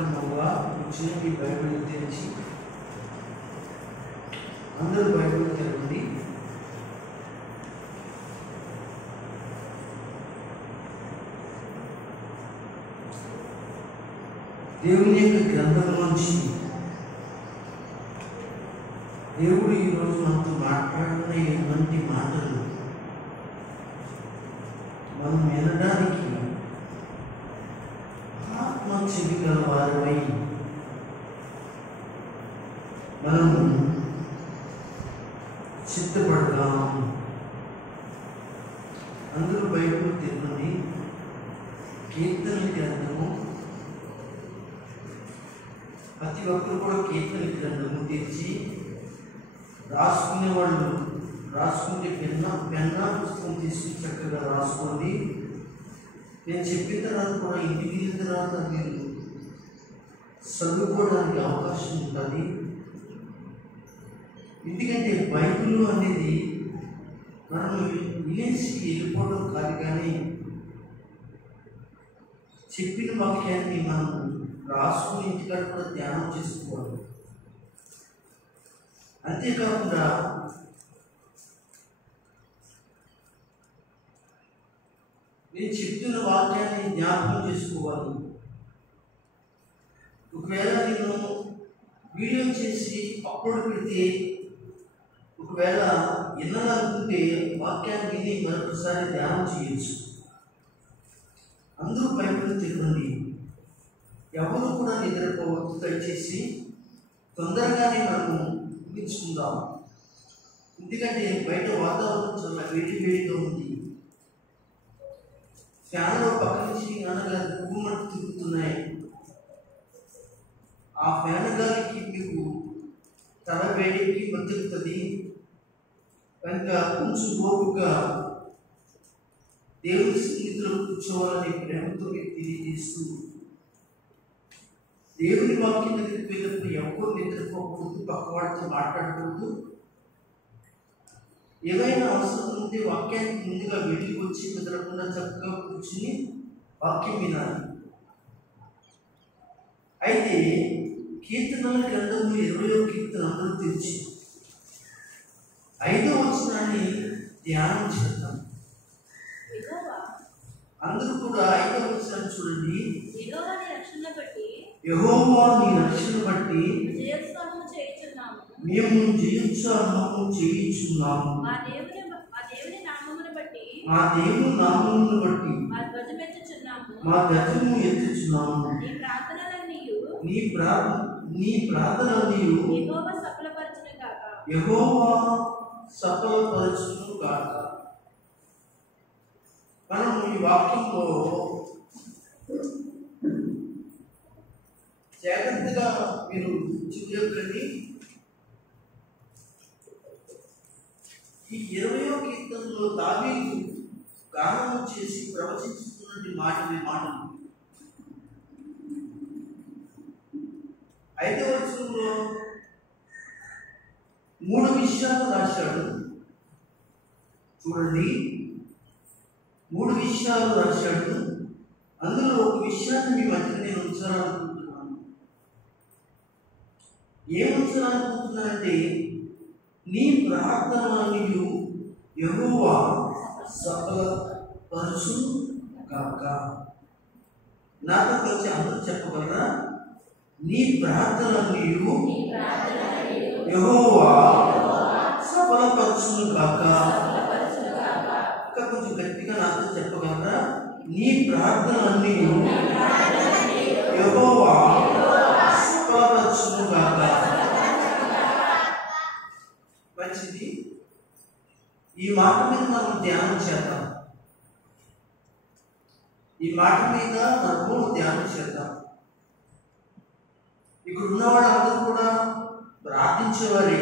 కార్యక్రమంగా వచ్చిన బైబిల్ తెరిచి అందరూ బైబిల్ తెరవండి. దేవుని యొక్క గ్రంథం నుంచి దేవుడు ఈరోజు మనతో మాట్లాడిన ఎటువంటి మాటలు మనం వినడానికి ఆత్మ చెవి గల వారమై మనము సిద్ధపడతాము. అందరూ బైబిల్ తెరవండి. కీర్తనల గ్రంథము, ప్రతి ఒక్కరు కూడా కీర్తనల గ్రంథము తెరిచి రాసుకునే వాళ్ళు రాసుకుంటే పెన్నా పుస్తకం తీసుకుని చక్కగా రాసుకోండి. నేను చెప్పిన తర్వాత కూడా ఇంటికి వెళ్ళిన తర్వాత మీరు చదువుకోవడానికి అవకాశం ఉంటుంది. ఎందుకంటే బైబిల్ అనేది మనం వినేసి వెళ్ళిపోవడం కాదు, కానీ చెప్పిన వాక్యాన్ని మనం రాసుకుని ఇంటికాడ కూడా ధ్యానం చేసుకోవాలి. అంతేకాకుండా నేను చెప్తున్న వాక్యాన్ని జ్ఞాపకం చేసుకోవాలి. ఒకవేళ నేను వీడియో చేసి అప్లోడ్ పెడితే ఒకవేళ వినాలనుకుంటే వాక్యాన్ని విని మరొకసారి ధ్యానం చేయొచ్చు. అందరూ బైబిల్ తెరవండి. ఎవరు కూడా నిద్రపోవద్దు. దయచేసి తొందరగానే మనము ముగించుకుందాం. ఎందుకంటే బయట వాతావరణం చాలా వేడిగా ఉంది. ఫ్యాన్లో పక్క నుంచి అనగా భూమంట తిరుగుతున్నాయి. ఆ ఫ్యాన్ గాలికి మీకు తల వేడికి బతుకుతుంది. కనుక కొంచెం ఓపుగా దేవుని సన్నిధిలో కూర్చోవాలని ప్రేమతో మీకు తెలియజేస్తూ, దేవుని వాక్యం దగ్గరికి వెళ్ళినప్పుడు ఎవరు నిద్రపోకూడదు, పక్కవాడితో మాట్లాడకూడదు. ఏవైనా అవసరం ఉంటే వాక్యానికి ముందుగా వెళ్ళి వచ్చి కుదరకుండా చక్కగా కూర్చుని వాక్యం వినాలి. అయితే కీర్తనల గ్రంథంలో 20వ కీర్తన అందరూ తెరిచి 5వ వచనాన్ని ధ్యానం చేద్దాం. అందరూ కూడా 5వ వచనాన్ని చూడండి. యెహోవా నీ రక్షణ బట్టి మేము జయోత్సాహము చేయుచున్నాము. మా దేవుని నామమును బట్టి మా ధ్వజము ఎత్తుచున్నాము. నీ ప్రార్థనలన్నీయు యెహోవా సఫలపరచును గాక. మనం ఈ వాక్యంలో జాగ్రత్తగా మీరు చూడండి. ఈ 20వ కీర్తనలో దావీదు గానం చేసి ప్రవచించుతున్నటువంటి మాటలు 5వ వచనంలో 3 విషయాలు రాశాడు. చూడండి, 3 విషయాలు రాశాడు. అందులో ఒక విషయాన్ని మీ మధ్య నేను ఉంచాలనుకుంటున్నాను. ఏం ఉంచాలనుకుంటున్నానంటే, నీ ప్రార్థనలను యెహోవా సఫలపరచును గాక. నాతో కలిసి అందరూ చెప్పగలరా? నీ ప్రార్థనలను యెహోవా సఫలపరచును గాక. ఇంకా కొంచెం గట్టిగా నాతో చెప్పగలరా? నీ ప్రార్థనలన్నీ యెహోవా సఫలపరచును గాక. మంచిది. ఈ మాట మీద మనం ధ్యానం చేద్దాం. ఈ మాట మీద మనము ధ్యానం చేద్దాం. ఇక్కడ ఉన్న వాళ్ళందరూ కూడా ప్రార్థించేవారే.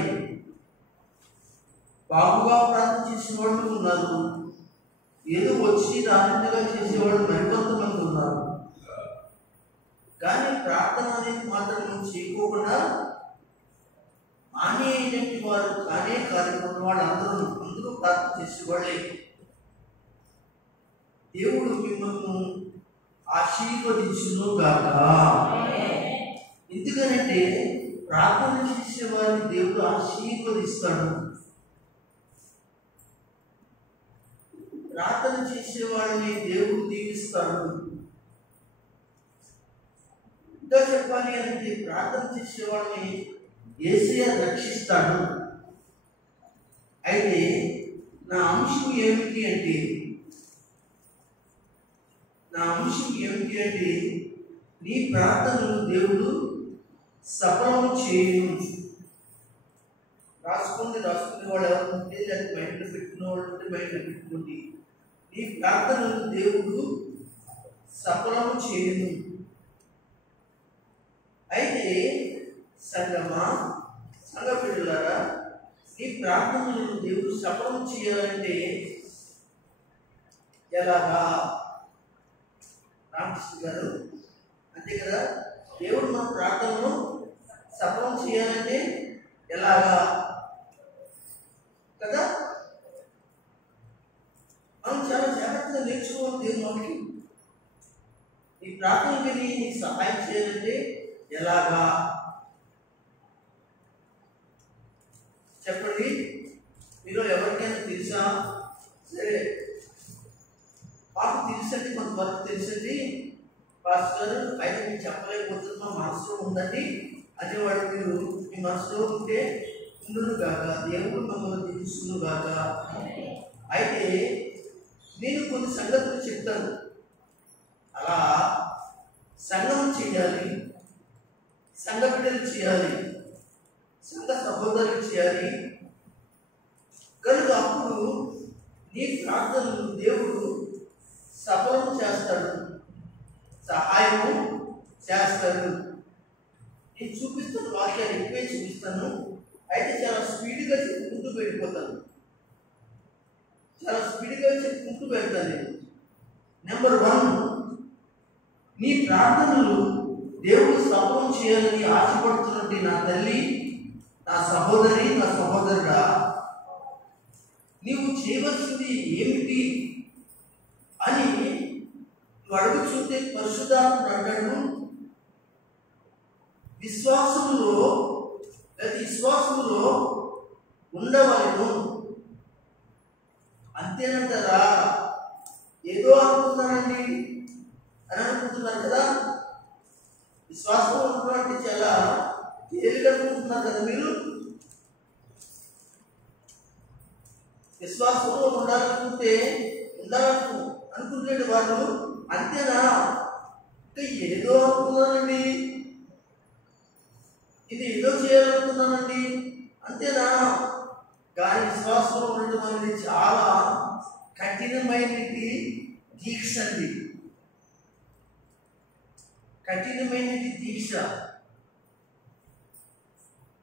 బాగుగా ప్రార్థన చేసే వాళ్ళు ఉన్నారు. ఏదో వచ్చి రాత్రిగా చేసేవాళ్ళు మరికొంతమంది ఉన్నారు. కానీ ప్రార్థన అనేది మాత్రం చేయకోకుండా అనేటువంటి వారు కానే కార్యక్రమం వాళ్ళు అందరూ ప్రార్థన చేసేవాళ్ళే. దేవుడు మిమ్మల్ని ఆశీర్వదించును గాక. ఇస్తాడు. ప్రార్థన చేసేవాడిని దేవుడు దీవిస్తాడు. ఇంకా చెప్పాలి అంటే ప్రార్థన చేసేవాడిని యేసయ్య రక్షిస్తాడు. అయితే నా అంశం ఏమిటి అంటే నీ ప్రార్థనలు దేవుడు సఫలము చేయను. రాసుకుని వాళ్ళు ఎవరు ఉంటే లేదా మైండ్లో పెట్టుకున్న వాళ్ళు ఉంటే మైండ్లో పెట్టుకోండి. నీ ప్రార్థనలు దేవుడు సఫలము చేయను. అయితే సంఘ బిడ్డలారా, నీ ప్రార్థనలను దేవుడు సఫలం చేయాలంటే ఎలాగా? రామకృష్ణ గారు అంతే కదా, దేవుడు మన ప్రార్థనను సఫలం చేయాలంటే ఎలాగా కదా? మనం చాలా జాగ్రత్తగా నేర్చుకోవాలి. దేవుని మనకి నీ ప్రార్థన విని నీకు సహాయం చేయాలంటే ఎలాగా చెప్పండి. మీరు ఎవరికైనా తెలుసా? సరే, మాకు తెలుసండి, కొంతవరకు తెలుసండి పాస్టర్ గారు, అయితే మీరు చెప్పలేకపోతుంది, మా మనసులో ఉందండి అనేవాడు. మీరు మీ మనసులో ఉంటే ఉండును గాక, దేవుడు మమ్మల్ని తెలుసును గాక. అయితే నేను కొన్ని సంగతులు చెప్తాను. అలా సంఘం చేయాలి, సంఘ బిడ్డలు చేయాలి, సంఘ సహోదరులు చేయాలి. కనుక అప్పుడు నీ ప్రార్థనలు దేవుడు సఫలం చేస్తాడు, సహాయము చేస్తాడు. నేను చూపిస్తాను, వాక్యాలు ఎక్కువే చూపిస్తాను. అయితే చాలా స్పీడ్గా చెప్పుకుంటూ వెళ్ళిపోతాను, నేను. నెంబర్ 1, నీ ప్రార్థనలు దేవుడు సఫలం చేయాలని ఆశపడుతున్నట్టు నా తల్లి, నా సహోదరి, నా సహోదరుడా, నీవు చేయవలసింది ఏమిటి అని నువ్వు అడుగుతుంటే పరిశుద్ధాత్ముడు అంటాడు, విశ్వాసములో ఉండవలను. అంతేనంటారా? ఏదో అనుకుంటున్నానండి అని అనుకుంటున్నారు కదా. విశ్వాసంలో ఉండడం అంటే చాలా తేలిక అనుకుంటున్నారు కదా మీరు. విశ్వాసంలో ఉండాలనుకుంటే అనుకుంటే వాళ్ళు అంతేనా? ఏదో అనుకున్నానండి, ఇది ఏదో చేయాలనుకున్నానండి అంతేనా? కానీ విశ్వాసంలో ఉండడం అనేది చాలా కఠినమైనది దీక్ష అండి, కఠినమైనది దీక్ష.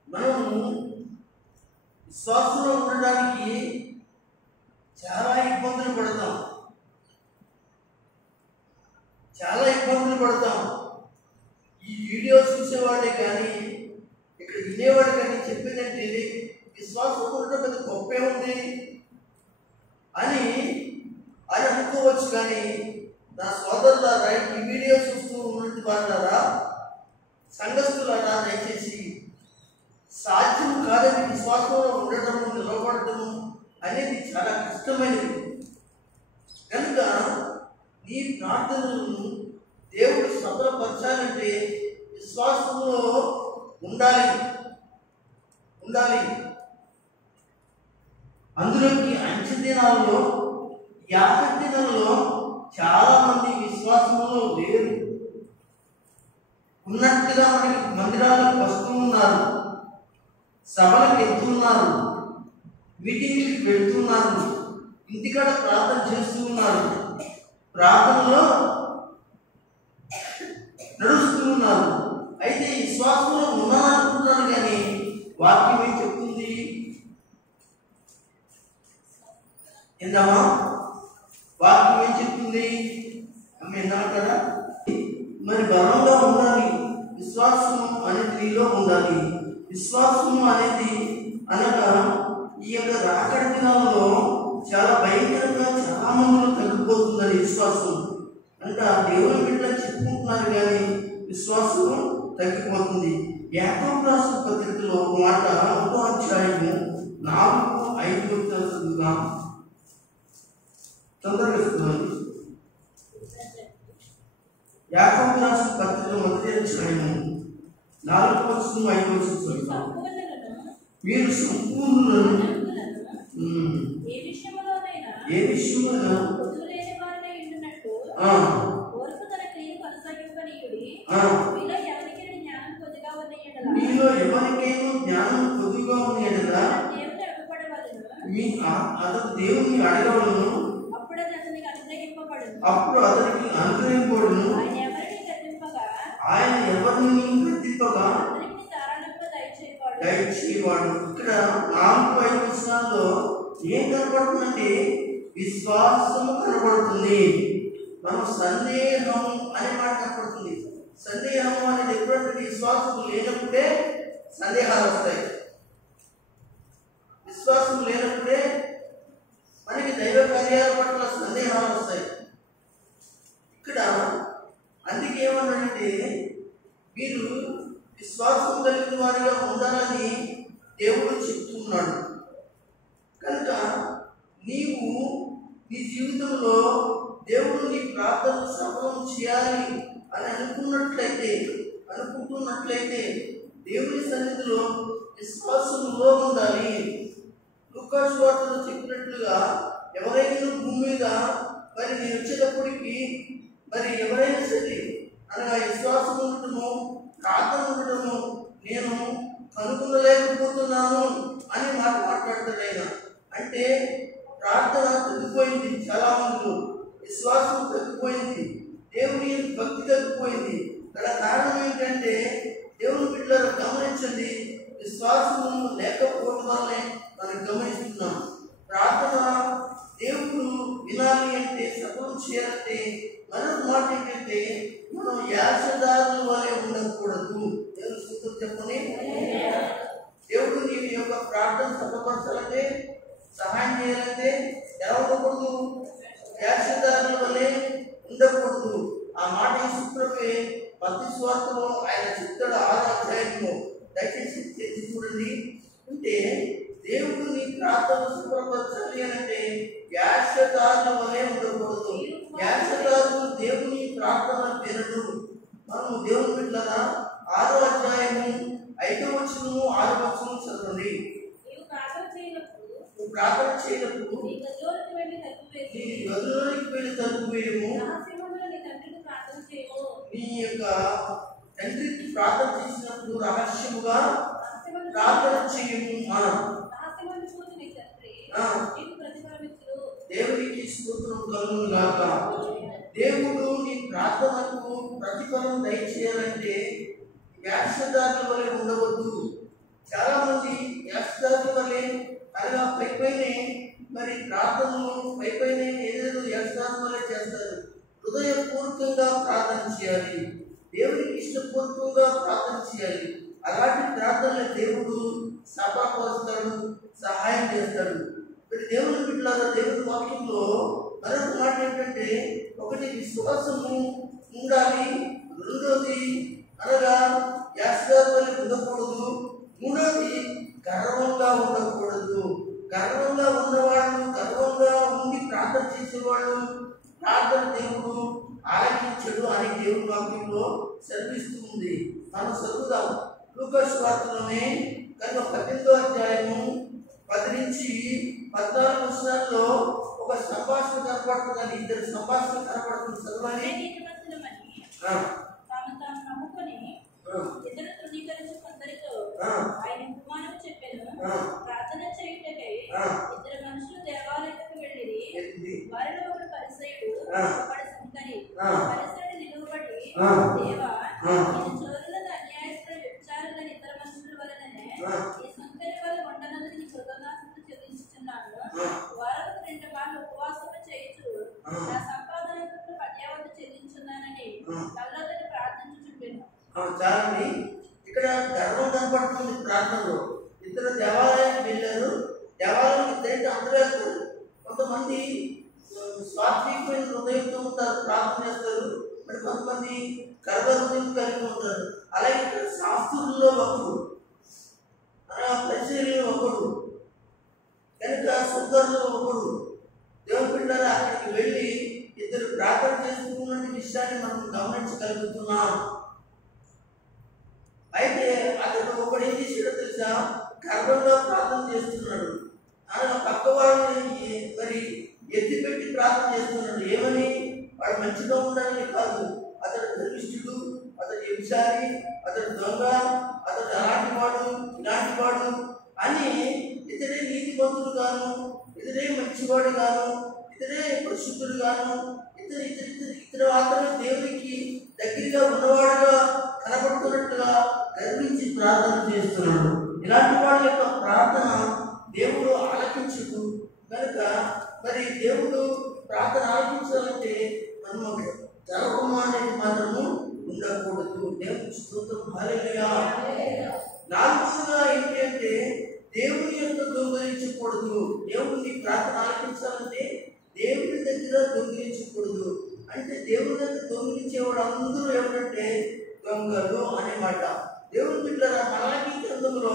మనం విశ్వాసంలో ఉండడానికి చాలా ఇబ్బందులు పడతాం. ఈ వీడియో చూసేవాడే కానీ ఇక్కడ వినేవాడు కానీ చెప్పేదంటే విశ్వాసం ఉండడం పెద్ద గొప్పే ఉంది అని అనుకోవచ్చు. కానీ నా సోదరులారా, ఈ వీడియో చూస్తూ ఉన్నట్టు వాళ్ళారా, సంఘస్థులారా, దయచేసి సాధ్యం కాదని విశ్వాసంలో ఉండటము, నిలబడటము అనేది చాలా కష్టమైనది. కనుక నీ ప్రార్థనలను దేవుడు సఫలపరచాలంటే విశ్వాసంలో ఉండాలి. అందులోకి అంచె దినాల్లో, యాత్ర దినాల్లో చాలా మంది విశ్వాసంలో లేరు. ఉన్నట్టుగా మనకి మందిరాలకు వస్తూ ఉన్నారు, సభలకు వెళ్తున్నారు, మీటింగ్కి వెళ్తున్నారు, ఇంటికాడ ప్రార్థన చేస్తూ ఉన్నారు, ప్రార్థనలో నడుస్తూ ఉన్నారు. అయితే విశ్వాసంలో ఉన్నారనుకుంటున్నారు కానీ వాక్యం ఏం చెప్తుంది? ఏందమ్మా వాక్యం ఏం చెప్తుంది? అమ్మ ఏందంటారా? మరి బలంగా ఉండాలి, విశ్వాసం అనేది నీలో ఉండాలి. విశ్వాసం అనేది అనగా ఈ యొక్క రాకడ దినాల్లో చాలా భయంకరంగా చాలా మందిలో తగ్గిపోతుందని విశ్వాసం అంట. దేవుని బిడ్డలు చెప్పుకుంటున్నారు కానీ విశ్వాసం తగ్గిపోతుంది. యాకోబు రాసిన పత్రికలో ఒక మాట, 1వ అధ్యాయము 4:5 చదువుదాం. తొందరగా ఇస్తున్నాను. యాకోబు రాసిన పత్రిక మొదటి అధ్యాయము 4:5 చదువుతాం. మీరు సంపూర్ణులను ఏ విషయములో మీలో ఎవరికైనా జ్ఞానం కొద్దిగా ఉన్న ఎడల అతను దేవుని అడగవలను, అప్పుడు అతనికి అనుగ్రహింపబడును. ఆయన ఎవరిని గద్దింపగా దయచేవాడు. ఇక్కడ 4-5 వచనాల్లో ఏం కనబడుతుందంటే విశ్వాసము కనబడుతుంది. మనం సందేహం అనే మాట కనబడుతుంది. సందేహం అనేది ఎప్పుడంటే విశ్వాసం లేనప్పుడే సందేహాలు వస్తాయి. విశ్వాసం లేనప్పుడే మనకి దైవ కార్యాల పట్ల సందేహాలు వస్తాయి. ఇక్కడ అందుకే ఏమన్నాడంటే మీరు విశ్వాసం కలిగిన వారిగా ఉండాలని దేవుడు చెప్తున్నాడు. కనుక నీవు నీ జీవితంలో దేవుడు నీ ప్రార్థన సఫలం చేయాలి అని అనుకుంటున్నట్లయితే దేవుని సన్నిధిలో విశ్వాసంలో ఉండాలి. లూకా సువార్తలో చెప్పినట్లుగా ఎవరైనా భూమి మీద మరి నేను వచ్చేటప్పటికి మరి ఎవరైనా సరే అనగా విశ్వాసం ఉండటము, ప్రార్థన ఉండటము నేను కనుగొనలేకపోతున్నాను అని మాట్లాడతాడు ఆయన. అంటే ప్రార్థన తగ్గిపోయింది, చాలా మందిలో విశ్వాసం తగ్గిపోయింది, దేవుని భక్తి తగ్గిపోయింది. గల కారణం ఏంటంటే దేవుని బిడ్డలను గమనించండి, విశ్వాసం లేకపోవడం వల్లనే మనం గమనిస్తున్నాం. ప్రార్థన దేవుడు వినాలి అంటే, సఫలం చేయాలంటే మరొక మాట ఏంటంటే మనం యాచదారుల వలె ఉండకూడదు. దేవుని స్తుతులు చెప్పని. దేవుడు నీ యొక్క ప్రార్థన సఫలపరచాలంటే, సహాయం చేయాలంటే ఎలా ఉండకూడదు? యాచదారుల వలె ఉండకూడదు. ఆ మాట సూత్రమే మత్తయి సువార్తలో ఆయన చెప్తాడు 6వ అధ్యాయంలో. దయచేసి తెలిసి చూడండి. అంటే దేవుడు నీ ప్రార్థన సఫలపరచాలి అంటే యాచదారుల వలె ఉండకూడదు. యాచదారులు దేవుని ప్రార్థన వినడు. మనము దేవుని బిడ్డలారా 6వ అధ్యాయము 5వ వచనము 6వ వచనం చదవండి. నువ్వు ప్రార్థన చేయనప్పుడు నీ గదిలోనికి వెళ్ళి తలుపు వేయము, నీ యొక్క తండ్రికి ప్రార్థన చేసినప్పుడు రహస్యముగా ప్రార్థన చేయము. దేవునికి స్తోత్రం కలుగును గాక. దేవుడు నీ ప్రార్థనకు ప్రతిఫలం దయచేయాలంటే యాచదారుల వలె ఉండవద్దు. చాలా మంది యాచదారుల వలె అనగా పైపైనే మరి ప్రార్థనలు పైపైనే ఏదేదో యాచదారుల వలె చేస్తారు. హృదయపూర్వకంగా ప్రార్థన చేయాలి, దేవునికి ఇష్టపూర్వకంగా ప్రార్థన చేయాలి. అలాంటి ప్రార్థనలు దేవుడు సఫలపరుస్తాడు, సహాయం చేస్తాడు. దేవుని బిడ్డలారా, దేవుని వాక్యంలో మరొక మాట ఏంటంటే, ఒకటి విశ్వాసము ఉండాలి, రెండోది అనగా యాచదారులు ఉండకూడదు, మూడోది గర్వంగా ఉండకూడదు. గర్వంగా ఉన్నవాళ్ళు, గర్వంగా ఉండి ప్రార్థన చేసేవాళ్ళు ప్రార్థన దేవుడు ఆలకించడు అని దేవుని వాక్యంలో సెలవిస్తూ ఉంది. మనం చదువుదాం. లూకా సువార్తలోనే కనుక 18వ అధ్యాయము 10 నుంచి 14 వచనాల్లో ఒక సంభాషణ కనపడుతుందని, ఇద్దరు సంభాషణ కనపడుతుంది. చదవాలి. ప్రార్థన చేయుటకై ఇద్దరు మనుషులు దేవాలయముకు వెళ్ళిరి. వారిలో ఒకడు పరిసయ్యుడు, ఒకడు సుంకరి. పరిసయ్యుడు నిలువబడి, దేవా, నేను చోరులను అన్యాయస్తుల వ్యభిచారులను ఇతర మనుషుల వలననే ఈ సుంకరి వల్ల వండనందుకు నీ కృతజ్ఞతలు చెల్లించుచున్నాను. వారము 2 మార్లు ఉపవాసము చేయుచు నా సంపాదనకు పర్యావరణ చెల్లించున్నానని కల్లోదని ప్రార్థించుచుండెను. చాలండి. ఇక్కడ గర్వం కనపడుతుంది ప్రార్థనలో. ఇద్దరు దేవాలయానికి వెళ్ళారు. దేవాలయం ఇద్దరైతే అందరూ వేస్తారు. కొంతమంది స్వాత్వికమైన హృదయంతో ఉంటారు, ప్రార్థన చేస్తారు. మరి కొంతమంది గర్వ హృదయం కలిగి ఉంటారు. అలాగే ఇక్కడ శాస్త్రుల్లో ఒకడు, పరిశీలనలో ఒకడు తెలుసా? గర్వంగా ప్రార్థన చేస్తున్నాడు. ఆయన పక్కవాడిని మరి ఎత్తిపెట్టి ప్రార్థన చేస్తున్నాడు. ఏమని? వాడు మంచిగా ఉండాలని కాదు, అతడు గర్విష్ఠుడు, అతడు వ్యభిచారి, అతడు దొంగ, అతడు అలాంటి వాడు ఇలాంటి వాడు అని ఇతడే నీతిమంతుడు గాను, ఇతడే మంచివాడు గాను, ఇతడే పరిశుద్ధుడు గాను, ఇతడు మాత్రమే దేవునికి దగ్గరగా ఉన్నవాడుగా కనబడుతున్నట్టుగా గర్వించి ప్రార్థన చేస్తున్నాడు. ఇలాంటి వాళ్ళ యొక్క ప్రార్థన దేవుడు ఆలకించడు. కనుక మరి దేవుడు ప్రార్థన ఆలకించాలంటే మనం గర్వము అనేది మాత్రము ఉండకూడదు. దేవుని స్తోత్రం, హల్లెలూయా. నాలుగవదిగా ఏంటి అంటే దేవుని యొక్క దొంగిలించకూడదు. దేవుని ప్రార్థన ఆలకించాలంటే దేవుని దగ్గర దొంగిలించకూడదు. అంటే దేవుని దగ్గర దొంగిలించేవాడు అందరూ ఎవరంటే దొంగలు అనే మాట. దేవుని బిడ్డలారా, మలాకీ గ్రంథంలో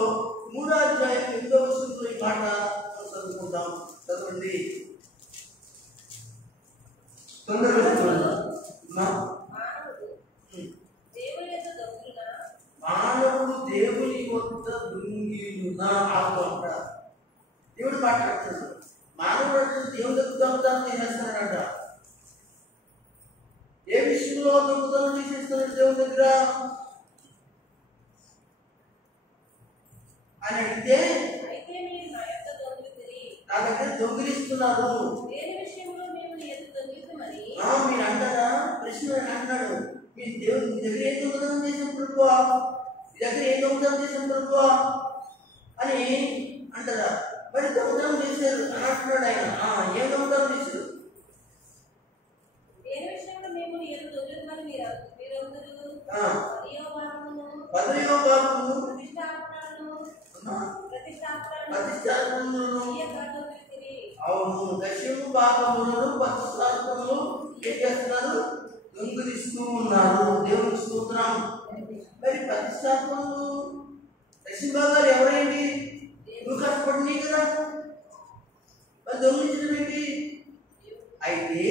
3వ అధ్యాయం 8వ వచనంలో ఈ మాట చదువుకుందాం. చదవండి. తొందరగా మానవుడు దేవుని వద్ద దొంగిలునా ఆగుతాడ. దేవుడు మాట్లాడుతున్నాడు. మానవుడు దేవుని దగ్గర దొంగతనం చేసేస్తున్నాడంట. ఏ విషయంలో దొంగతనం చేసేస్తున్నాడు దేవుని దగ్గర అని అడిగితే, నా దగ్గర దొంగిలిస్తున్నారు. మీరు అంటారా? ప్రశ్న అంటున్నాడు, మీ దేవుడు మీ దగ్గర ఏం దొంగతనం చేసిన ప్రభువా, మీ దగ్గర ఏం దొంగతనం చేసిన ప్రభువా అని అంటారా? మరి దొంగతనం చేశారు అని అంటున్నాడు ఆయన. ఏం దొంగతనం చేశారు? పదవియో భాగము, అవును, దశమ భాగములను ప్రతిష్టాపనలు ఏం చేస్తున్నారు? దొంగిలిస్తూ ఉన్నారు. దేవుని స్తోత్రం. మరి ప్రతిష్టాపనలు దశమ భాగాలు ఎవరైంది? నువ్వు కష్టపడి కదా, మరి దొంగిలించడం ఏంటి? అయితే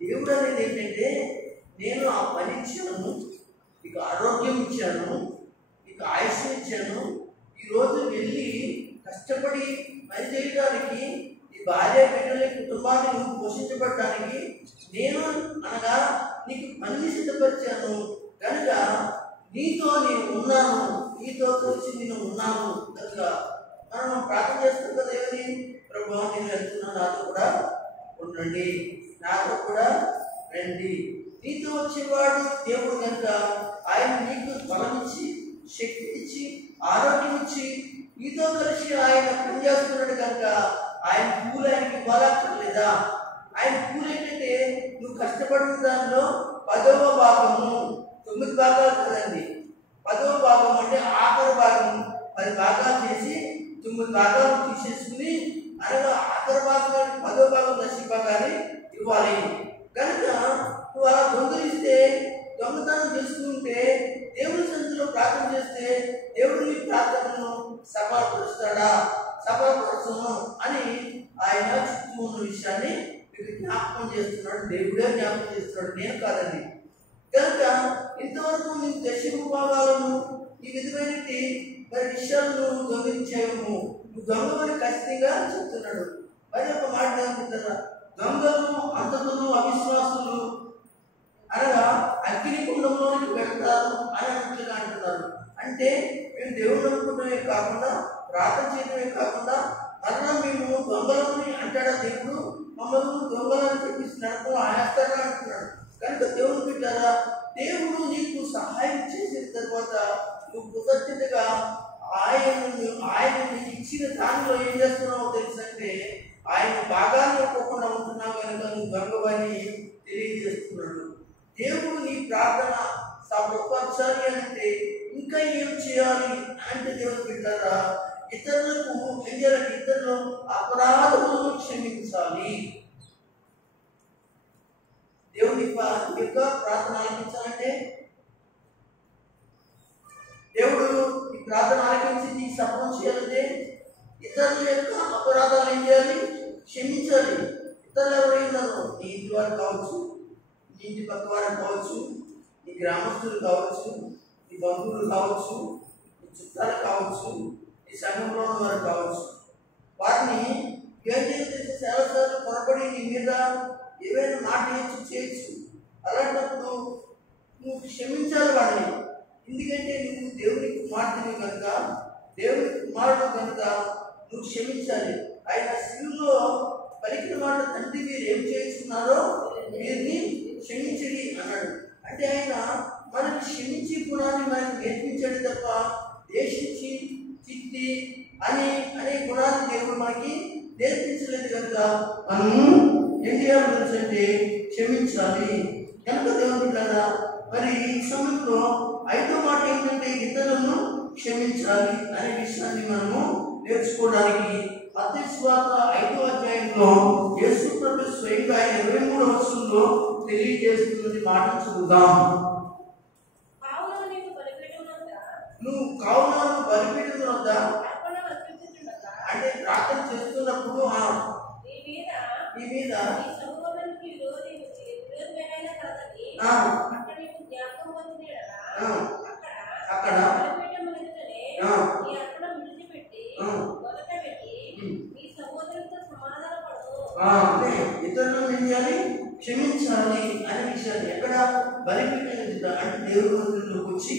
దేవుడు అనేది ఏంటంటే, నేను ఆ పని ఇచ్చాను, నీకు ఆరోగ్యం ఇచ్చాను, నీకు ఆయుష్ ఇచ్చాను, ఈరోజు వెళ్ళి కష్టపడి పని చేయడానికి, నీ భార్య బిడ్డల కుటుంబాన్ని నువ్వు పోషించబడటానికి నేను అనగా నీకు పని సిద్ధపరిచాను. కనుక నీతో నేను ఉన్నాను, నీతో కలిసి నేను ఉన్నాను. కనుక మనం ప్రార్థన చేస్తాం కదా, ఏమని? ప్రభువా, నేను వెళ్తున్నాను, నాతో కూడా ఉండండి, నాతో కూడా రండి. నీతో వచ్చేవాడు దేవుడు కనుక ఆయన నీకు బలం ఇచ్చి, శక్తి ఇచ్చి, ఆరోగ్యం ఇచ్చి, నీతో కలిసి ఆయన పనిచేస్తున్నాడు కనుక ఆయన పూలు ఆయనకి ఇవ్వాలక్కర్లేదా? ఆయన పూలు ఏంటంటే నువ్వు కష్టపడిన దానిలో 10వ భాగము, 9 భాగాలు కదండి. 10వ భాగం అంటే ఆఖరి భాగం 10 భాగాలు చేసి 9 భాగాలు తీసేసుకుని, అనగా ఆఖరి భాగాన్ని 10వ భాగం దశ భాగాన్ని ఇవ్వాలి. కనుక నువ్వు అలా దొంగలిస్తే, దొంగతనం చేస్తుంటే, దేవుని సన్నిధిలో ప్రార్థన చేస్తే దేవుడు నీ ప్రార్థనను సఫలపరుస్తాడా? సఫలపరచను అని ఆయన చుట్టూ ఉన్న విషయాన్ని మీకు జ్ఞాపకం చేస్తున్నాడు. దేవుడే జ్ఞాపకం చేస్తున్నాడు, నేను కాదండి. కనుక ఇంతవరకు నీకు దశమ భాగాలను ఈ విధమైన మరి విషయాలను దొంగిలించాము, నువ్వు దొంగమని ఖచ్చితంగా చెప్తున్నాడు. మరి ఒక మాట అనుకుంటారా? దొంగలు, అంతకులు, అవిశ్వాసులు అనగా అగ్ని కుండంలోనికి వెళ్తారు అని అన్నట్లుగా అంటున్నారు. అంటే మేము దేవుడు అనుకుంటమే కాకుండా, ప్రార్థన చేయడమే కాకుండా, మరలా మేము దొంగలని అంటాడా దేవుడు? మమ్మల్ని దొంగలని చెప్పేసి నడపడం ఆయాస్తాడా అంటున్నాడు. కనుక దేవుడు బిడ్డారా, దేవుడు నీకు సహాయం చేసిన తర్వాత నువ్వు కృతజ్ఞతగా ఆయన నీకు ఇచ్చిన దానిలో ఏం చేస్తున్నావో తెలుసంటే, ఆయన భాగాన్ని ఒప్పుకోకుండా ఉంటున్నావు కనుక నువ్వు దొంగవని తెలియజేస్తున్నాడు. దేవుడు నీ ప్రార్థన సఫలపరచాలి అంటే ఇంకా ఏం చేయాలి అంటే, దేవుడు బిడ్డారా, ఇతరులకు ఏం చేయాలంటే ఇతరులు అపరాధములను క్షమించాలి. దేవుడి యొక్క ప్రార్థన ఆలకించాలంటే, దేవుడు ఈ ప్రార్థన ఆలకించి నీకు సఫలం చేయాలంటే ఇతరుల యొక్క అపరాధాలు ఏం చేయాలి? క్షమించాలి. ఇతరులు ఎవరైనారు? నీ ఇంటి వారు కావచ్చు, నీ ఇంటి పక్క వారు కావచ్చు, నీ గ్రామస్తులు కావచ్చు, నీ బంధువులు కావచ్చు, నీ చుట్టాలు కావచ్చు, ఈ సంఘంలో వారు కావచ్చు, వారిని ఏం చేసి చాలాసార్లు పొరపడి నీ మీద ఏవైనా మాట చేయొచ్చు. అలాంటప్పుడు నువ్వు క్షమించాలి వాడిని. ఎందుకంటే నువ్వు దేవుని కుమార్తెని కనుక, దేవుని కుమారుడు కనుక నువ్వు క్షమించాలి. ఆయన శిలువలో పలికిన మాట, తండ్రి మీరు ఏం చేస్తున్నారో వీరిని క్షమించడి అన్నాడు. అంటే ఆయన మనకి క్షమించి గుణాన్ని మనకి నేర్పించాడు తప్ప దేశించి చిట్టి అనే గుణాన్ని దేవుడు మనకి నేర్పించలేదు కనుక మనము ఏం చేయాలి అంటే క్షమించాలి. కనుక దేవుడు కదా మరి ఈ సమయంలో 5వ మాట ఏంటంటే ఇతరులను క్షమించాలి అనే విషయాన్ని మనము నేర్చుకోవడానికి మత్తయి సువార్త 5వ అధ్యాయంలో యేసు ప్రభు స్వయంగా 23వ వచనంలో తెలియజేస్తున్నది మాట చదువుదాం. నువ్వు కావున బలిపీఠం వద్ద అంటే ప్రార్థన చేస్తున్నప్పుడు నీ మీద అక్కడ ఇతరులను ఏం చేయాలి? క్షమించాలి అనే విషయాన్ని ఎక్కడ బలిపీఠం అంటే దేవుని మందిరంలోకి వచ్చి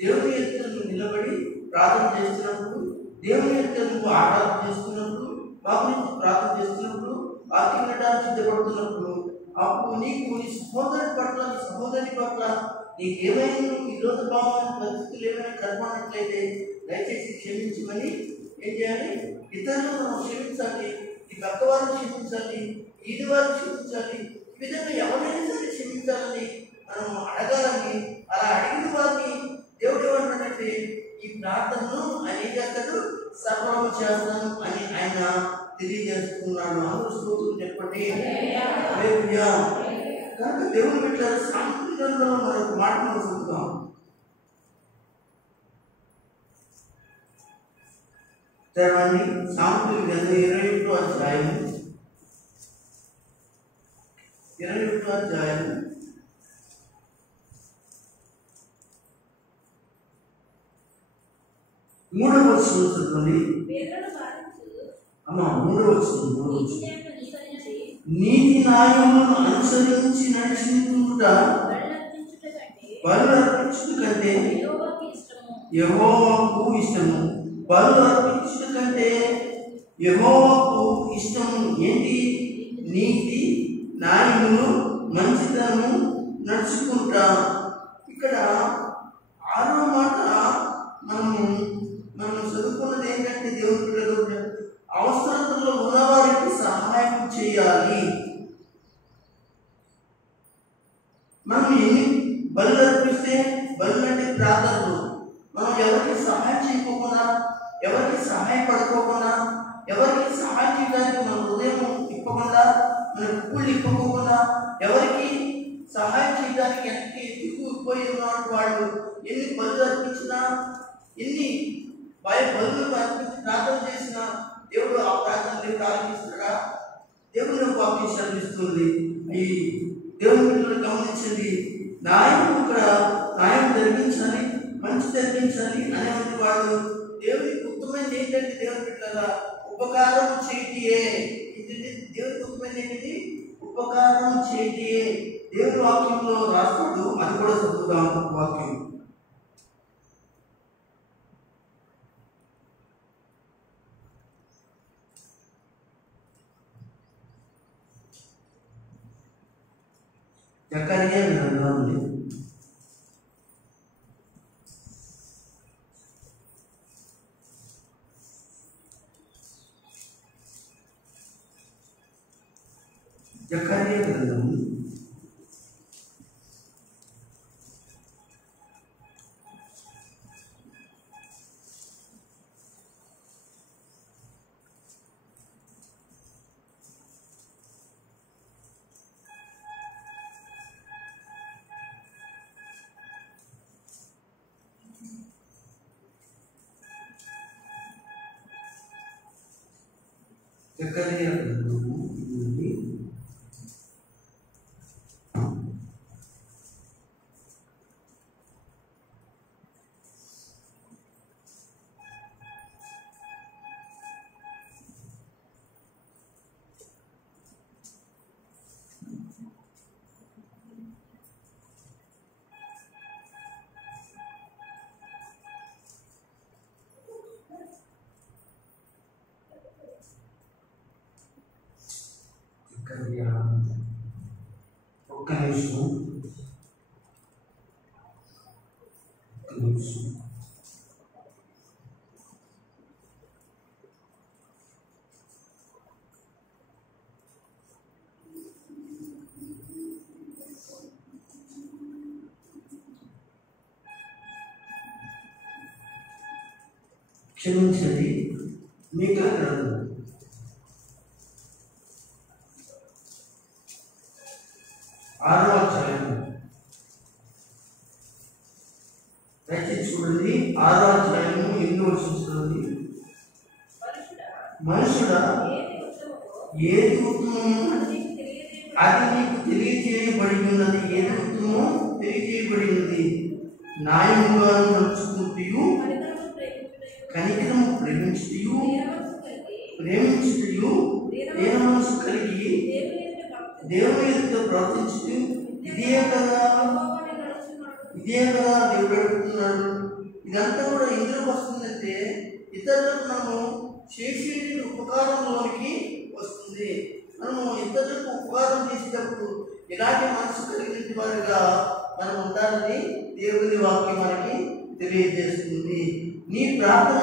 దేవుని ఎత్తును నిలబడి ప్రార్థన చేస్తున్నప్పుడు, దేవుని ఎత్తును ఆరాధన చేస్తున్నప్పుడు, బాబు నుంచి ప్రార్థన చేస్తున్నప్పుడు, వాక్యం వినడానికి సిద్ధపడుతున్నప్పుడు, అప్పుడు నీకు నీ సహోదరుడి పట్ల నీ సహోదరి పట్ల నీకేమైనా విరోధ భావమైన పరిస్థితులు ఏమైనా కనపడినట్లయితే దయచేసి క్షమించమని ఏం చేయాలి? ఇతరులను మనం క్షమించాలి, ఈ పక్కవారిని క్షమించాలి, ఈది వారిని క్షమించాలి. ఈ విధంగా ఎవరైనా సరే క్షమించాలని మనం అడగాలని. అలా అడిగిన వారిని దేవుడు ఏమంటాడంటే ఈ ప్రార్థనను ఆయన చేస్తాడు, సఫలము చేస్తాను అని ఆయన తెలియజేస్తున్నాడు. అందరూ స్తోత్రం చెప్పండి. హల్లెలూయా. కనుక దేవుని బిడ్డలారా, సామెతల గ్రంథంలో మరొక మాట మనం చదువుతాం. చదవండి. సామెతల గ్రంథం 21వ అధ్యాయం 3వ వచనం చదవండి. అమ్మా 3వ వచనం. నీతి న్యాయములను అనుసరించి నడుచుకుంటుట బలు అర్పించుట కంటే యెహోవాకు ఇష్టము. బలు అర్పించుట కంటే యెహోవాకు ఇష్టము ఏంటి? నీతి న్యాయములు మంచితనము నడుచుకుంటా. ఇక్కడ 6వ మాట మనం చదువుకున్నది ఏంటంటే దేవుని పిల్లలు అవసరతలో ఉన్నవారికి సహాయం చేయాలి. మనం ఎన్ని బలు అర్పిస్తే, బలు అంటే ప్రార్థనలు, మనం ఎవరికి సహాయం చేయకోకుండా, ఎవరికి సహాయపడుకోకుండా, ఎవరికి సహాయం చేయడానికి మన హృదయం ఇప్పకుండా, మన కుళ్ళు ఇప్పకోకుండా, ఎవరికి సహాయం చేయడానికి వెనక్కి ఎత్తుకుపోయి ఉన్నటువంటి వాళ్ళు ఎన్ని బలు అర్పించినా, ఎన్ని బలు అర్పించి ప్రార్థన చేసినా దేవుడు ఆ ప్రార్థన దేవుడు ఆలోచిస్తాడా? దేవుడు వాక్యం శ్రమిస్తుంది. ఈ దేవుని బిడ్డలు గమనించండి. ఇక్కడ న్యాయం జరిగించాలి, మంచి జరిగించాలి అనేటువంటి వాడు దేవునికి ఉత్తమైనది ఏంటంటే దేవుని బిడ్డల ఉపకారం చేయటియే. దేవునికి ఉత్తమైనది ఏంటి? ఉపకారం చేయటియే. దేవుని వాక్యంలో రాస్తాడు. అది కూడా చదువుతాం వాక్యం. జకర్యా గ్రంథం ఉంది. జకర్యా గ్రంథం 5వ నిమిషం. క్షమించండి, మీకా గ్రంథం 6వ అధ్యాయం. దయచేసి చూడండి, 6వ అధ్యాయము 8వ వచనం చూడండి. మనుషుడా ఏది ఉత్తమము అది నీకు తెలియజేయబడి ఉన్నది. ఏది ఉత్తమము తెలియజేయబడి ఉన్నది. న్యాయముగా నడుచుకుంటూ కనికరము ప్రేమించుటయు దేన మనసు కలిగి దేవుని ఎదుట ప్రవర్తించుటూ ఇదే కదా దేవుడు అడుగుతున్నాడు. ఇదంతా కూడా ఎందుకు వస్తుందంటే ఇతరులకు మనము చేసే ఉపకారంలోనికి వస్తుంది. మనము ఇతరులకు ఉపకారం చేసేటప్పుడు ఇలాంటి మనసు కలిగిన వారిగా మనం ఉండాలని దేవుని వాక్యం మనకి తెలియజేస్తుంది. నీ ప్రార్థన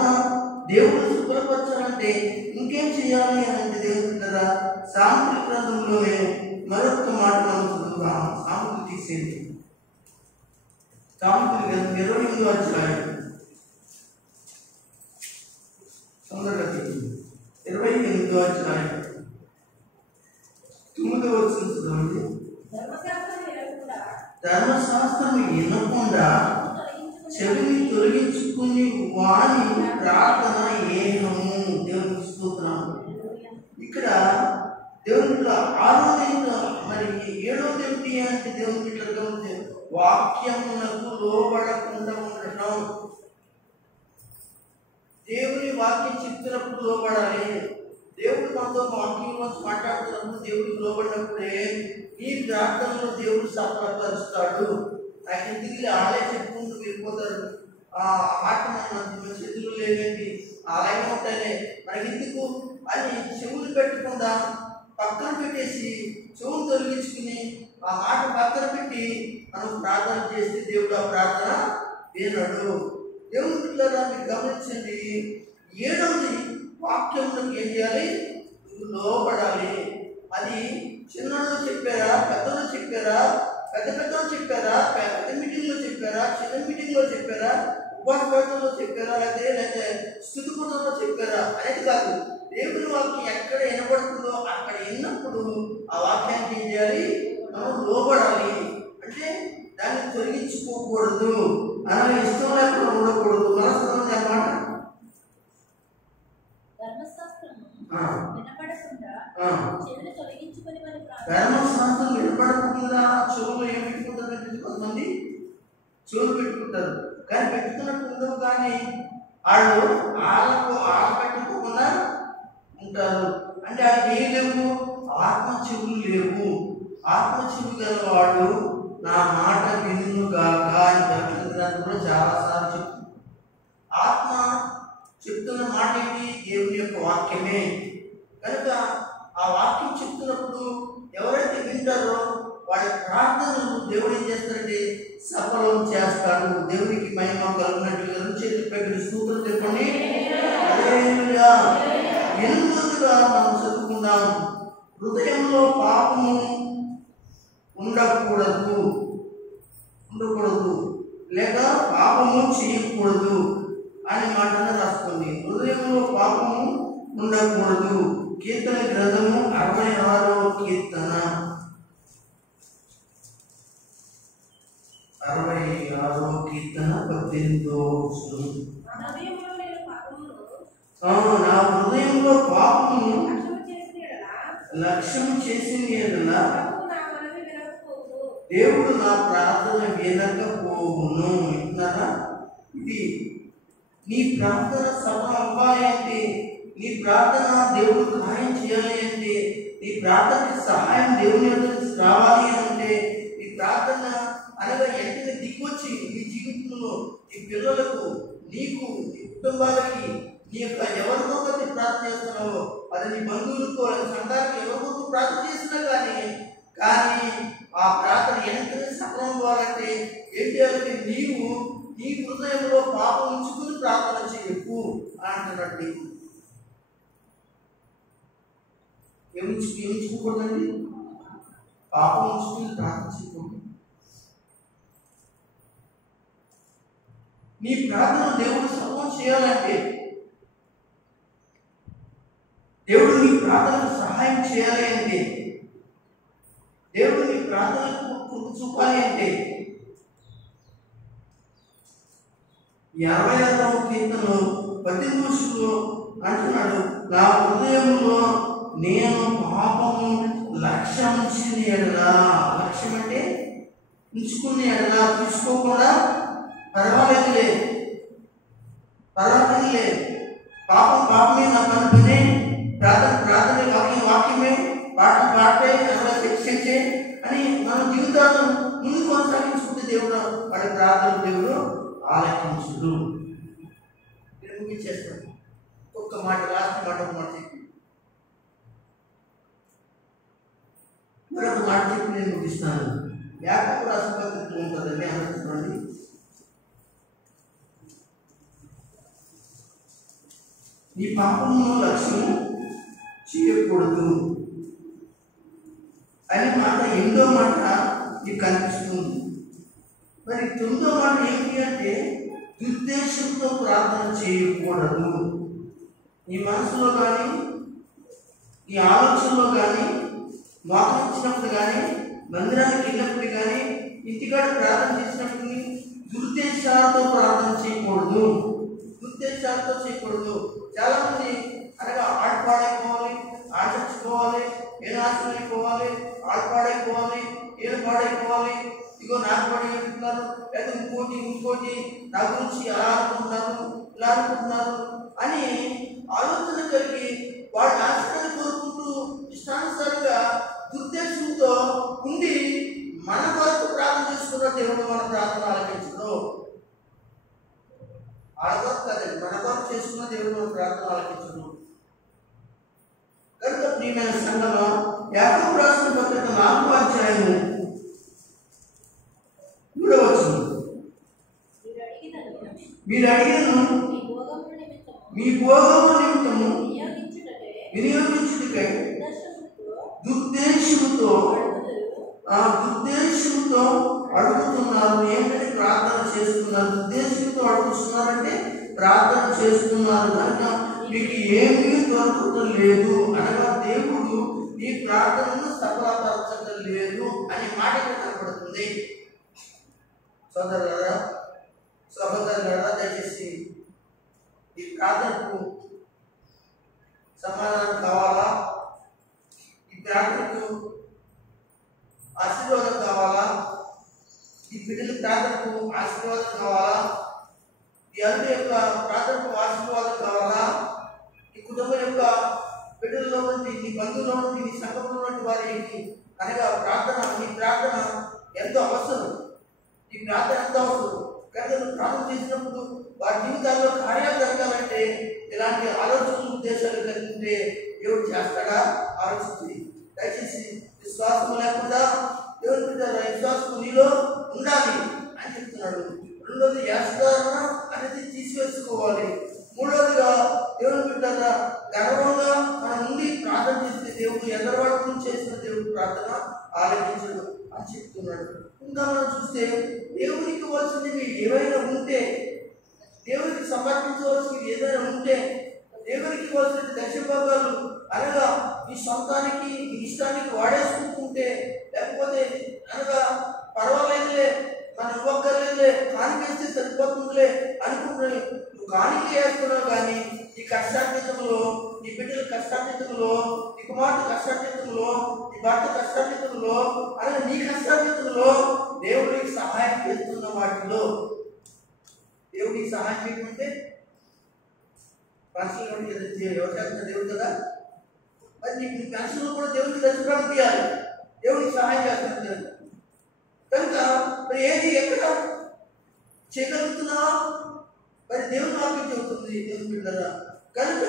దేవుడు శుభ్రపరచాలంటే ఇంకేం చేయాలి అని అంటే దేవుడు కదా సామెతల గ్రంథంలోనే మరొక మాట మనం చదువుతాం. సామెతలు తీసేది సామెతల గ్రంథం 28వ అధ్యాయం. తొందరగా 28వ అధ్యాయం 9వ వచనం చదవండి. ధర్మశాస్త్రం వినకుండా చెవిని తొలగించుకుని వాని ప్రార్థన ఏహము. దేవునికి స్తోత్రం. ఇక్కడ దేవుని ఆరోగ్యంగా మరి 7వది ఏమిటి అంటే దేవునికి ఇట్లా వాక్యమునకు లోబడకుండా ఉండటం. దేవుని వాక్యం చెప్తున్నప్పుడు లోబడాలి. దేవుడు మనతో వాక్యంలో మాట్లాడుతున్నప్పుడు దేవుడికి లోబడినప్పుడే ఈ ప్రార్థనలో దేవుడు సఫలపరుస్తాడు. నాకు ఎందుకు ఆలయ చెప్పుకుంటూ వెళ్ళిపోతారు. ఆ మాట మన చేతులు లేవేంటి, ఆలయం ఉంటానే మనకెందుకు అని చెవులు పెట్టకుండా పక్కన పెట్టేసి చెవులు తొలగించుకుని ఆ మాట పక్కన పెట్టి మనం ప్రార్థన చేస్తే దేవుడు ఆ ప్రార్థన వినడు. దేవుడు పిల్లరా మీరు గమనించండి. 7వది వాక్యములకు ఏం చేయాలి? లోబడాలి. అది చిన్నలో చెప్పారా, పెద్దలో చెప్పారా, పెద్దలో చెప్పారా, పెద్ద మీటింగ్లో చెప్పారా, చిన్న మీటింగ్లో చెప్పారా, ఉపవాసంలో చెప్పారా, లేకపోతే స్థుతిపూర్ణంలో చెప్పారా అనేది కాదు. దేవుని వాక్యం ఎక్కడ వినబడుతుందో అక్కడ విన్నప్పుడు ఆ వాక్యానికి ఏం చేయాలి? మనం లోబడాలి. అంటే దాన్ని తొలగించుకోకూడదు, అలాగే ఇష్టం లేకుండా ఉండకూడదు. మనసులో అన్నమాట ధర్మశాస్త్రం వినపడకుండా చెవులు ఏం పెట్టుకుంటారంటే కొంతమంది చెవులు పెట్టుకుంటారు, కానీ పెట్టుకున్నట్టు ఉండవు. కానీ వాళ్ళకు పెట్టుకోకుండా ఉంటారు. అంటే అది ఏం లేవు, ఆత్మ చెవులు లేవు. ఆత్మ చెవులు గలవాడు నా మాట వినును గాక అని పరిశుద్ధ గ్రంథం కూడా చాలాసార్లు చెప్తుంది. ఆత్మ చెప్తున్న మాట ఏంటి? దేవుని యొక్క వాక్యమే. కనుక ఆ వాక్యం చెప్తున్నప్పుడు ఎవరైతే వింటారో వాళ్ళ ప్రార్థనలు దేవుడు ఏం చేస్తారంటే సఫలం చేస్తాడు. దేవునికి మహిమ కలుగునట్లుగా చేతులు పెట్టి స్తోత్రం చెప్పండి. హల్లెలూయా. 8వదిగా మనం చదువుకున్నాం, హృదయంలో పాపము ఉండకూడదు లేక పాపము చేయకూడదు అనే మాటను రాసుకోండి. హృదయంలో పాపము ఉండకూడదు. కీర్తన గ్రంథము 66వ కీర్తన 18వ వచనం. నా హృదయంలో పాపము లక్ష్యం చేసింది ఎడలా దేవుడు నా ప్రార్థన వినకపోవును. వింటున్నారా? ఇది నీ ప్రార్థన సఫలం అవ్వాలి అంటే, నీ ప్రార్థన దేవుడు సహాయం చేయాలి అంటే, నీ ప్రార్థనకి సహాయం దేవుని నుంచి రావాలి అంటే, నీ ప్రార్థన అనగా వెంటనే దిగొచ్చి నీ జీవితంలో నీ పిల్లలకు, నీకు, నీ కుటుంబాలకి, నీ యొక్క ఎవరితో ప్రార్థన చేస్తున్నావో అది నీ బంధువులతో, సంఘానికి ఎవరితో ప్రార్థన చేసినా కానీ ఆ ప్రార్థన ఎంత సఫలం అవ్వాలంటే ఏం చేయాలంటే నీవు నీ హృదయంలో పాపం ఉంచుకుని ప్రార్థన చేయకు అని అంటున్నాడు. ఏముంచుకోకూడదండి? పాపం ఉంచుకుని ప్రార్థన చేయకూడదు. నీ ప్రార్థన దేవుడు సఫలం చేయాలంటే, దేవుడు నీ ప్రార్థనకు సహాయం చేయాలి అంటే, దేవుడు నీ ప్రార్థనకు కృప చూపాలి అంటే 56వ కీర్తనలో 18 అంటున్నాడు, నా హృదయంలో నేను పాపము లక్ష్యం ఉంచిన ఎడలా. లక్ష్యం అంటే ఉంచుకునే ఎడలా, తీసుకోకుండా పర్వాలేదులే పాపమే నా పని, ప్రార్థన వాక్యమే పాటే శిక్షించే అని మన జీవితాలను ముందు కొనసాగించుకుంటే దేవుడు వాడి ప్రార్థన దేవుడు ఆలకించుడు. నేను ముగించేస్తాను. ఒక్క మాట, లాస్ట్ మాట ఒక మాట చెప్పి మరొక మాట చెప్పి నేను ముగిస్తాను. యాకోబు రాసిన పత్రికలో ఉంటుందండి, అనుకుంటున్నాను. నీ పాపంలో లక్ష్యం చేయకూడదు అనే మాట 8వ మాట నీకు కనిపిస్తుంది. మరి 9వ మాట ఏంటి అంటే దుర్దేశంతో ప్రార్థన చేయకూడదు. నీ మనసులో కానీ నీ ఆలోచనలో కానీ మోసం ఇచ్చినప్పుడు కానీ మందిరానికి వెళ్ళినప్పుడు కానీ ఇంటికాడ ప్రార్థన చేసినప్పుడు దుర్దేశాలతో ప్రార్థన చేయకూడదు. దుర్దేశాలతో చేయకూడదు. చాలా మంది అనగా ఆడపాడైపోవాలి, ఆశించుకోవాలి, ఏ నాశనం అయిపోవాలి, ఆడపాడైపోవాలి, ఏడు పాడైపోవాలి, ఇగో నాకు పడి చెప్తున్నారు, లేదా ఇంకోటి నా గురించి అలా అనుకుంటున్నారు, ఇలా అనుకుంటున్నారు అని ఆలోచన కలిగి వాళ్ళ నాశనాన్ని కోరుకుంటూ ఇష్టానుసారంగా దుర్దేశంతో ఉండి మన కొరకు ప్రార్థన చేసుకున్న దేవుడు మన ప్రార్థన ఆలకించడు. ఆడకొరకు కదండి, మన కొరకు చేసుకున్న దేవుడు మన ప్రార్థన ఆలకించడు. కనుక ప్రియమైన సంఘంలో యాకోబు రాసిన పత్రిక 4వ అధ్యాయము 3వ వచనం, మీరు అడిగినను మీ భోగము నిమిత్తము వినియోగించుటకై దుర్దేశముతో అడుగుతున్నారు. ఏంటంటే ప్రార్థన చేస్తున్నారు. దుర్దేశంతో అడుగుతున్నారంటే ప్రార్థన చేస్తున్నారు కనుక మీకు ఏమీ దొరకటం లేదు అనగా దేవుడు ఈ ప్రార్థనను సఫలపరచడం లేదు అనే మాట కనపడుతుంది. సహోదరులారా దయచేసి ఈ ప్రార్థనకు సమాధానం కావాలా? ఈ ప్రార్థనకు ఆశీర్వాదం కావాలా? ఈ బిడ్డల ప్రార్థనకు ఆశీర్వాదం కావాలా? ఈ అందరి యొక్క ప్రార్థనకు ఆశీర్వాదం కావాలా? ఈ కుటుంబం యొక్క బిడ్డల్లో నుండి, నీ బంధువుల నుండి, నీ సంఘంలో నుండి వారికి అనగా నీ ప్రార్థన ఎంతో అవసరం. ఈ ప్రార్థన ఎంతో అవసరం కనుక నువ్వు ప్రార్థన చేసినప్పుడు వారి జీవితాల్లో కార్యాలు జరగాలంటే ఇలాంటి ఆలోచనలు ఉద్దేశాలు కలిగితే దేవుడు చేస్తాడా? ఆలోచించి దయచేసి విశ్వాసం లేకుండా దేవుని బిడ్డ విశ్వాసం నీలో ఉండాలి అని చెప్తున్నాడు. రెండోది యాస్కారణ అనేది తీసివేసుకోవాలి. మూడోదిగా దేవుని బిడ్డ గర్వంగా మన నుండి ప్రార్థన చేస్తే దేవుడు ఎదరవాడు చేసిన దేవుడు ప్రార్థన ఆలకించడు అని చెప్తున్నాడు. ఇంకా మనం చూస్తే దేవునికి ఇవ్వాల్సినవి ఏవైనా ఉంటే, దేవునికి సమర్పించవలసినవి ఏదైనా ఉంటే, దేవునికి ఇవ్వాల్సిన దశభాగాలు అనగా నీ సొంతానికి నీ ఇష్టానికి వాడేసుకుంటుంటే, లేకపోతే అనగా పర్వాలేదులే మనం ఇవ్వక్కర్లేదులే కానికేస్తే సరిపోతుందిలే అనుకుంటున్నా నువ్వు కానికే వేస్తున్నావు. కానీ నీ కష్టాతీతంలో, నీ బిడ్డల కష్టాతీతంలో, నీ కుమార్తె కష్టాతీతంలో, నీ భర్త కష్టాతీతంలో అలాగే నీ కష్టాతీతంలో దేవుడికి సహాయం చేస్తున్న వాటిలో దేవుడికి సహాయం చేయకుంటే పెన్షన్ ఎవరు దేవుడు కదా. మరి నీకు పెన్షన్ కూడా దేవుడికి దర్శనం తీయాలి, దేవుడికి సహాయం చేస్తున్నాడు కనుక మరి ఏది ఎక్కడ చేయగలుగుతున్నావా? మరి దేవుని వాక్యం చెబుతుంది దేవుని బిడ్డరా. కనుక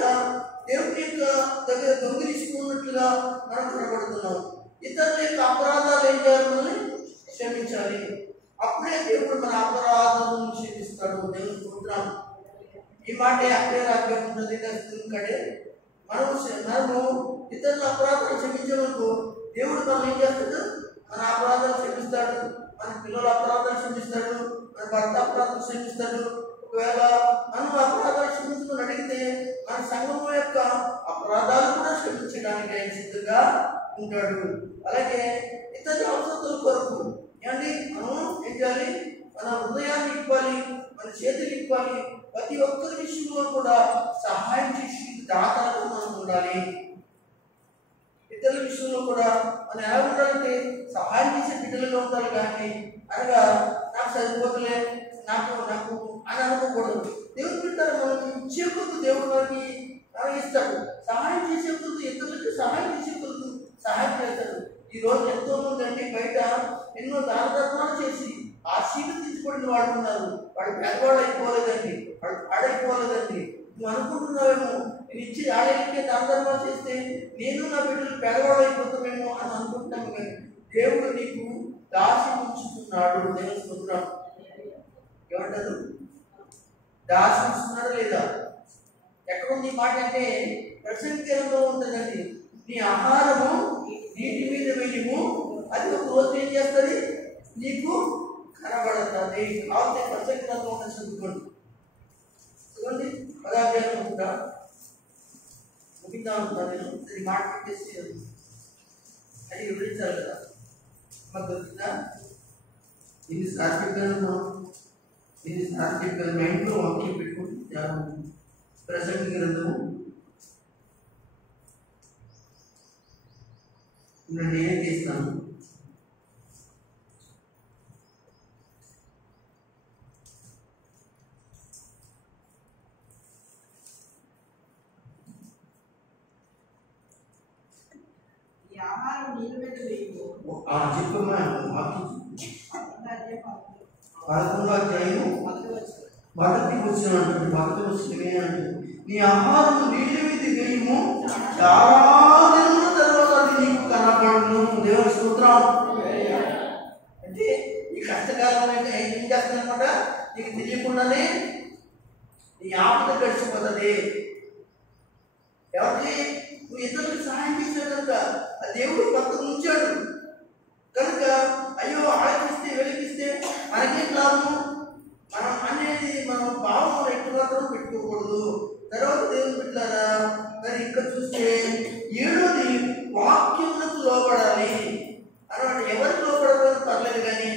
దేవుని యొక్క దగ్గర దొంగిలించుకున్నట్లుగా మనం కనబడుతున్నాం. ఇతరుల యొక్క అపరాధాలు ఏం చేయాలి? క్షమించాలి. అప్పుడే దేవుడు మన అపరాధాలను క్షమిస్తాడు. దేవుని స్తోత్రం. ఈ మాట అక్కడే రాకపోతుంది కడే మనము ఇతరుల అపరాధాలు క్షమించినందుకు దేవుడు మనం ఏం చేస్తాడు? మన అపరాధాలు క్షమిస్తాడు, మన పిల్లల అపరాధాలు క్షమిస్తాడు, మన భర్త అపరాధాలు క్షమిస్తాడు. ఒకవేళ మనం అపరాధాలు క్షమించుకుని అడిగితే మన సంఘం యొక్క అపరాధాలు కూడా క్షమించడానికి ఆయన సిద్ధంగా ఉంటాడు. అలాగే ఇతర అవసరాల కొరకు ఏమండి మనం ఏం చేయాలి? మన హృదయాన్ని ఇవ్వాలి, మన చేతులు ఇవ్వాలి. ప్రతి ఒక్కరి విషయంలో కూడా సహాయం చేసి దాతలకు మనం ఉండాలి. ఇతరుల విషయంలో కూడా మనం ఎలా ఉండాలంటే సహాయం చేసే బిడ్డలుగా ఉండాలి. కానీ అనగా నాకు సరిపోతలే, నాకు నాకు అని అనుకోకూడదు. దేవుడు బిడ్డలు మనం ఇచ్చే కొద్దు దేవుడు మనకి ఇస్తాడు. సహాయం చేసే కొద్దు, ఇతరులకి సహాయం చేసే కొద్దు సహాయం చేస్తాడు. ఈ రోజు ఎంతో మంది అండి బయట ఎన్నో దాన ధర్మాలు చేసి ఆశీర్వదించుకోవడం వాడు ఉన్నారు. వాడు పేదవాడు అయిపోలేదండి, వాడు పాడైపోలేదండి. నువ్వు అనుకుంటున్నావేమో నేను ఇచ్చి ఆడేళ్ళకే దాన ధర్మాలు చేస్తే నేను నా బిడ్డలు పేదవాడు అయిపోతామేమో అని అనుకుంటున్నాము. కానీ దేవుడు నీకు దాసి ఉంచుతున్నాడు. దేవుని స్తోత్రం. ఏమంటారు? దాసి ఉంచుతున్నాడు లేదా? ఎక్కడుంది ఈ మాట అంటే ప్రసంగంలో ఉంటుందండి. నీ ఆహారము నీటి మీద వేయము, అది ఒక రోజు ఏం చేస్తుంది? నీకు కనబడుతుంది. కావాలంటే ప్రసంగంలో ఉన్న చదువుకోండి. చూడండి, పదార్థాలు కూడా ముగిద్దాం అనుకుంటాను నేను. అది మాట పెట్టేసి అది వివరించాలి కదా. మాకు దొరికిందా? దీన్ని సాత్వికంగా దీన్ని సాత్వికంగా మైండ్లో వాక్యం పెట్టుకుంటే ప్రసంగ గ్రంథము నేనే తీస్తాను. చెప్పమ్మా వాక్యం 11వ అధ్యాయము మొదటి వచ్చిన నీ ఆహారం నీళ్ళ మీద వేయము, చాలా దినముల తర్వాత అది నీకు కనబడును. దేవుని స్తోత్రం. అంటే ఈ కష్టకాలం అంటే ఏం చేస్తానమాట? నీకు తెలియకుండానే నీ ఆపద గడిచిపోతుంది. ఎవరికి? నువ్వు ఇతరులకు సహాయం చేశాడు కనుక ఆ దేవుడు పక్కన ఉంచాడు కనుక అయ్యో ఆలోచిస్తే వెలిగిస్తే మనకేం లాభం? మనం అనేది మనం భావం ఎట్టు మాత్రం పెట్టుకోకూడదు. తర్వాత దేవుని పెట్టారా? మరి ఇక్కడ చూస్తే 7వది వాక్యములకు లోపడాలి అన్నమాట. ఎవరికి లోపడమని పర్లేదు, కానీ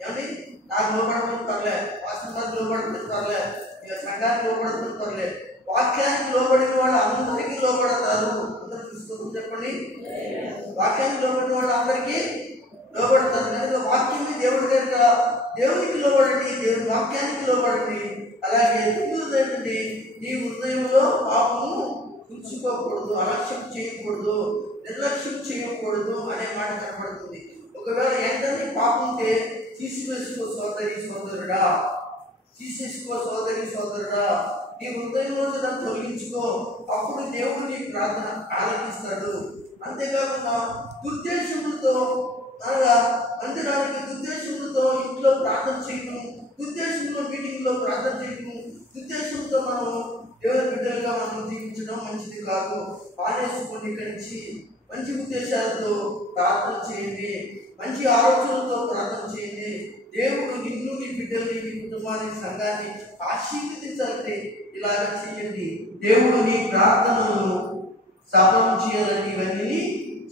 ఏమండి నాకు లోపడమని పర్లేదు, వాస్తవానికి లోపడమని పర్లేదు, ఇక సంఘానికి లోపడమని పర్లేదు. వాక్యానికి లోబడిన వాళ్ళు అందరికీ లోపడతారు. అందరూ చూసుకోవచ్చు చెప్పండి. వాక్యానికి లోబడిన వాళ్ళు అందరికీ లోబడతారు కనుక వాక్యాన్ని దేవుడి కనుక దేవునికి లోబడండి, దేవుని వాక్యానికి లోబడండి. అలాగే ఏంటంటే నీ హృదయంలో పాపము ఉంచుకోకూడదు, అలక్ష్యం చేయకూడదు, నిర్లక్ష్యం చేయకూడదు అనే మాట కనబడుతుంది. ఒకవేళ ఏంటంటే పాపం ఉంటే తీసివేసుకో సోదరి సోదరుడా, తీసేసుకో సోదరి సోదరుడా. నీ హృదయంలో దాన్ని తొలగించుకో, అప్పుడు దేవుడు నీ ప్రార్థన ఆలకిస్తాడు. అంతేకాకుండా దుర్దేశములతో అనగా మందిరానికి దుర్దేశములతో ఇంట్లో ప్రార్థన చేయడం, దుర్దేశంలో మీటింగ్లో ప్రార్థన చేయడం, దుర్దేశంతో మనం దేవుని బిడ్డలుగా మనం జీవించడం మంచిది కాదు. పానేసుకొని ఇక్కడి నుంచి మంచి ఉద్దేశాలతో ప్రార్థన చేయండి, మంచి ఆలోచనలతో ప్రార్థన చేయండి. దేవుడు నిన్ను, నీ బిడ్డల్ని, నీ కుటుంబాన్ని, సంఘాన్ని ఆశీర్వదించాలంటే ఇలాగ చేయండి. దేవుడు నీ ప్రార్థనను సఫలం చేయాలని ఇవన్నీ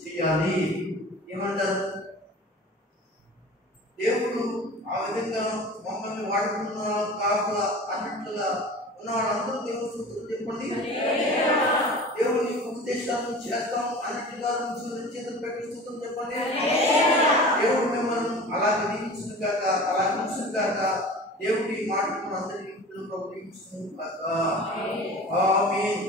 చేయాలి. ఏమంటారు? దేవుడు ఆ విధంగా మమ్మల్ని వాడుకున్న కాకుండా అన్నట్లుగా ఉన్న వాళ్ళందరూ దేవుడు సూత్రం చెప్పండి. దేవుడు నీకు ఉద్దేశాలను చేస్తాము అన్నట్లుగా చేతులు పెట్టి సూత్రం చెప్పండి. దేవుడు మిమ్మల్ని అలాగే దీవించిన కాక, అలాగే ఉంచిన కాక, దేవుడి మాట అందరికీ ప్రభుత్వం కాక. ఆమేన్.